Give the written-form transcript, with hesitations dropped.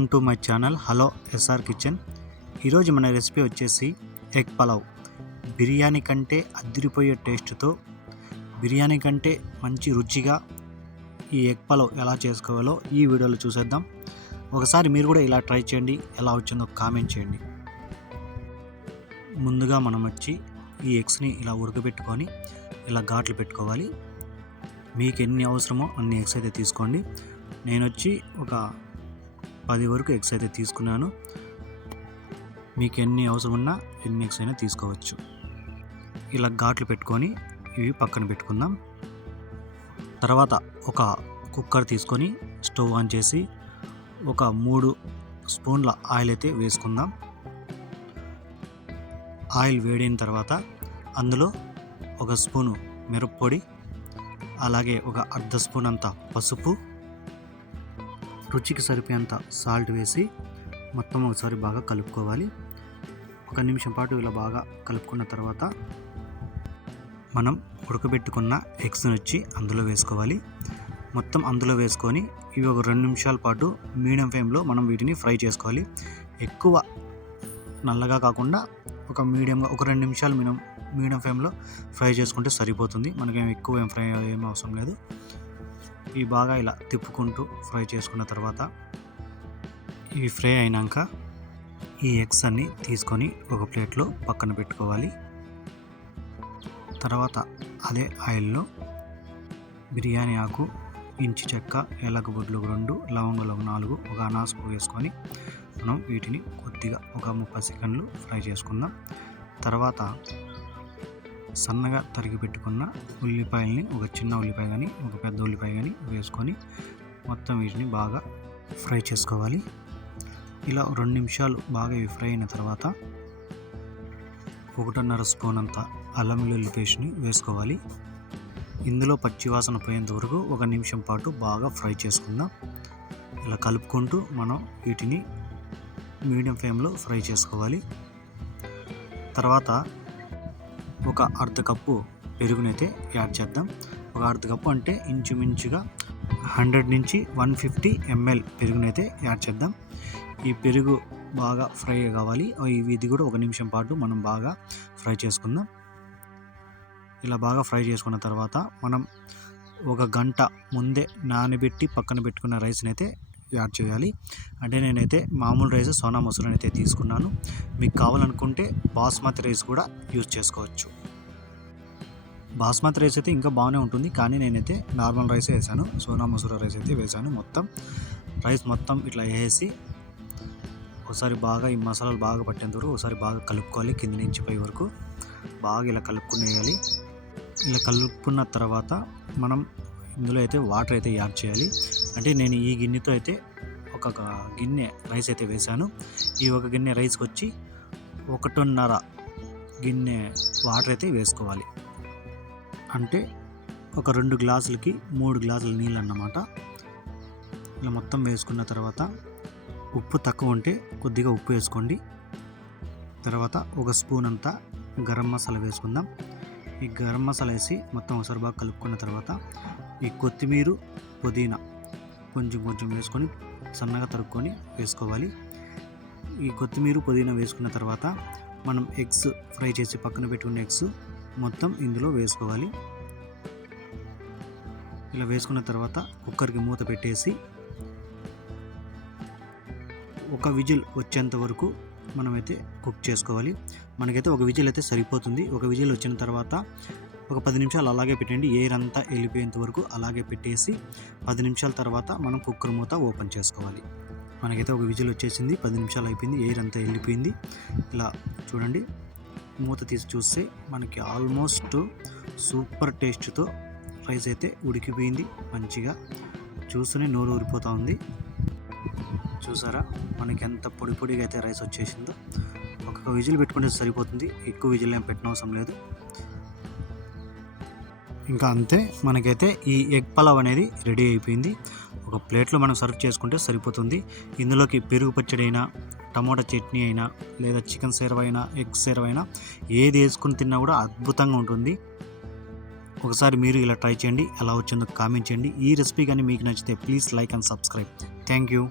Welcome to my channel hello S R kitchen. ఈరోజు మన recipe వచ్చేసి ఎగ్ పలావ్. బిర్యానీ కంటే అదిరిపోయే టేస్ట్తో, బిర్యానీ కంటే మంచి రుచిగా ఈ ఎగ్ పలావ్ ఎలా చేసుకోవాలో ఈ వీడియోలో చూసేద్దాం. ఒకసారి మీరు కూడా ఇలా ట్రై చేయండి, ఎలా వచ్చిందో కామెంట్ చేయండి. ముందుగా మనం వచ్చి ఈ ఎగ్స్ని ఇలా ఉడకబెట్టుకొని ఇలా ఘాట్లు పెట్టుకోవాలి. మీకు ఎన్ని అవసరమో అన్ని ఎగ్స్ అయితే తీసుకోండి. నేను వచ్చి ఒక 10 వరకు ఎగ్స్ అయితే తీసుకున్నాను. మీకు ఎన్ని అవసరం ఉన్నా ఎన్ని ఎగ్స్ అయినా తీసుకోవచ్చు. ఇలా ఘాట్లు పెట్టుకొని ఇవి పక్కన పెట్టుకుందాం. తర్వాత ఒక కుక్కర్ తీసుకొని స్టవ్ ఆన్ చేసి ఒక 3 స్పూన్ల ఆయిల్ అయితే వేసుకుందాం. ఆయిల్ వేడిన తర్వాత అందులో ఒక స్పూను మిరప్పొడి, అలాగే ఒక అర్ధ స్పూన్ అంత పసుపు, రుచికి సరిపోయేంత సాల్ట్ వేసి మొత్తం ఒకసారి బాగా కలుపుకోవాలి. 1 నిమిషం పాటు ఇలా బాగా కలుపుకున్న తర్వాత మనం ఉడకబెట్టుకున్న ఎగ్స్ని వచ్చి అందులో వేసుకోవాలి. మొత్తం అందులో వేసుకొని ఇవి ఒక 2 నిమిషాల పాటు మీడియం ఫ్లేమ్లో మనం వీటిని ఫ్రై చేసుకోవాలి. ఎక్కువ నల్లగా కాకుండా ఒక మీడియంగా ఒక 2 నిమిషాలు మీడియం ఫ్లేమ్లో ఫ్రై చేసుకుంటే సరిపోతుంది. మనకేం ఎక్కువ ఫ్రై ఏం అవసరం లేదు. ఇవి బాగా ఇలా తిప్పుకుంటూ ఫ్రై చేసుకున్న తర్వాత ఇవి ఫ్రై అయినాక ఈ ఎగ్స్ అన్ని తీసుకొని ఒక ప్లేట్లో పక్కన పెట్టుకోవాలి. తర్వాత అదే ఆయిల్లో బిర్యానీ ఆకు, ఇంచి చెక్క, ఏలక బుడ్లు 2, లవంగాలు 4, ఒక అనాస పువ్వు వేసుకొని మనం వీటిని కొద్దిగా ఒక 30 సెకండ్లు ఫ్రై చేసుకుందాం. తర్వాత సన్నగా తరిగి పెట్టుకున్న ఉల్లిపాయల్ని, ఒక చిన్న ఉల్లిపాయ కానీ ఒక పెద్ద ఉల్లిపాయ కానీ వేసుకొని మొత్తం వీటిని బాగా ఫ్రై చేసుకోవాలి. ఇలా 2 నిమిషాలు బాగా ఇవి ఫ్రై అయిన తర్వాత 1.5 స్పూన్ అంత అల్లం వెల్లుల్లి పేస్ట్ని వేసుకోవాలి. ఇందులో పచ్చివాసన పోయేంత వరకు 1 నిమిషం పాటు బాగా ఫ్రై చేసుకుందాం. ఇలా కలుపుకుంటూ మనం వీటిని మీడియం ఫ్లేమ్లో ఫ్రై చేసుకోవాలి. తర్వాత ఒక అర్ధ కప్పు పెరుగునైతే యాడ్ చేద్దాం. ఒక అర్ధ కప్పు అంటే ఇంచుమించుగా 100 నుంచి 150 ml పెరుగునైతే యాడ్ చేద్దాం. ఈ పెరుగు బాగా ఫ్రై కావాలి. ఇది కూడా 1 నిమిషం పాటు మనం బాగా ఫ్రై చేసుకుందాం. ఇలా బాగా ఫ్రై చేసుకున్న తర్వాత మనం 1 గంట ముందే నానబెట్టి పక్కన పెట్టుకున్న రైస్ని అయితే యాడ్ చేయాలి. అంటే నేనైతే మామూలు రైస్ సోనా మసూరి అయితే తీసుకున్నాను. మీకు కావాలనుకుంటే బాస్మతి రైస్ కూడా యూజ్ చేసుకోవచ్చు. బాస్మతి రైస్ అయితే ఇంకా బాగానే ఉంటుంది, కానీ నేనైతే నార్మల్ రైసే వేసాను. సోనా మసూరి రైస్ అయితే వేసాను. మొత్తం రైస్ మొత్తం ఇట్లా వేసి ఒకసారి బాగా ఈ మసాలాలు బాగా పట్టేంత వరకు ఒకసారి బాగా కలుపుకోవాలి. కింద నుంచి పై వరకు బాగా ఇలా కలుపుకునేయాలి. ఇలా కలుపుకున్న తర్వాత మనం ఇందులో అయితే వాటర్ అయితే యాడ్ చేయాలి. అంటే నేను ఈ గిన్నెతో అయితే ఒక గిన్నె రైస్ అయితే వేసాను. ఈ 1 గిన్నె రైస్కి వచ్చి 1.5 గిన్నె వాటర్ అయితే వేసుకోవాలి. అంటే ఒక 2 గ్లాసులకి 3 గ్లాసుల నీళ్ళు అన్నమాట. ఇలా మొత్తం వేసుకున్న తర్వాత ఉప్పు తక్కువ ఉంటే కొద్దిగా ఉప్పు వేసుకోండి. తర్వాత 1 స్పూన్ అంతా గరం మసాలా వేసుకుందాం. ఈ గరం మసాలా వేసి మొత్తం ఒకసారి బాగా కలుపుకున్న తర్వాత ఈ కొత్తిమీర, పుదీనా కొంచెం వేసుకొని సన్నగా తరుక్కొని వేసుకోవాలి. ఈ కొత్తిమీర, పుదీనా వేసుకున్న తర్వాత మనం ఎగ్స్ ఫ్రై చేసి పక్కన పెట్టుకున్న ఎగ్స్ మొత్తం ఇందులో వేసుకోవాలి. ఇలా వేసుకున్న తర్వాత కుక్కర్కి మూత పెట్టేసి 1 విజిల్ వచ్చేంత వరకు మనమైతే కుక్ చేసుకోవాలి. మనకైతే 1 విజిల్ అయితే సరిపోతుంది. 1 విజిల్ వచ్చిన తర్వాత ఒక 10 నిమిషాలు అలాగే పెట్టండి. ఎయిర్ అంతా వెళ్ళిపోయేంత వరకు అలాగే పెట్టేసి 10 నిమిషాల తర్వాత మనం కుక్కర్ మూత ఓపెన్ చేసుకోవాలి. మనకైతే 1 విజిల్ వచ్చేసింది. 10 నిమిషాలు అయిపోయింది. ఎయిర్ అంతా వెళ్ళిపోయింది. ఇలా చూడండి, మూత తీసి చూస్తే మనకి ఆల్మోస్ట్ సూపర్ టేస్ట్తో రైస్ అయితే ఉడికిపోయింది. మంచిగా చూస్తూనే నోరు ఊరిపోతూ ఉంది. చూసారా మనకి ఎంత పొడిగా అయితే రైస్ వచ్చేసిందో. 1 విజిల్ పెట్టుకుంటే సరిపోతుంది. ఎక్కువ విజిల్ ఏం పెట్టనవసరం లేదు. ఇంకా అంతే, మనకైతే ఈ ఎగ్ పలావ్ అనేది రెడీ అయిపోయింది. ఒక ప్లేట్లో మనం సర్వ్ చేసుకుంటే సరిపోతుంది. ఇందులోకి పెరుగు పచ్చడి అయినా, టమోటా చట్నీ అయినా, లేదా చికెన్ సేర్వ అయినా, ఎగ్ సేర్వ అయినా ఏది వేసుకుని తిన్నా కూడా అద్భుతంగా ఉంటుంది. ఒకసారి మీరు ఇలా ట్రై చేయండి, ఎలా వచ్చిందో కామెంట్ చేయండి. ఈ రెసిపీ కానీ మీకు నచ్చితే please like and subscribe. Thank you.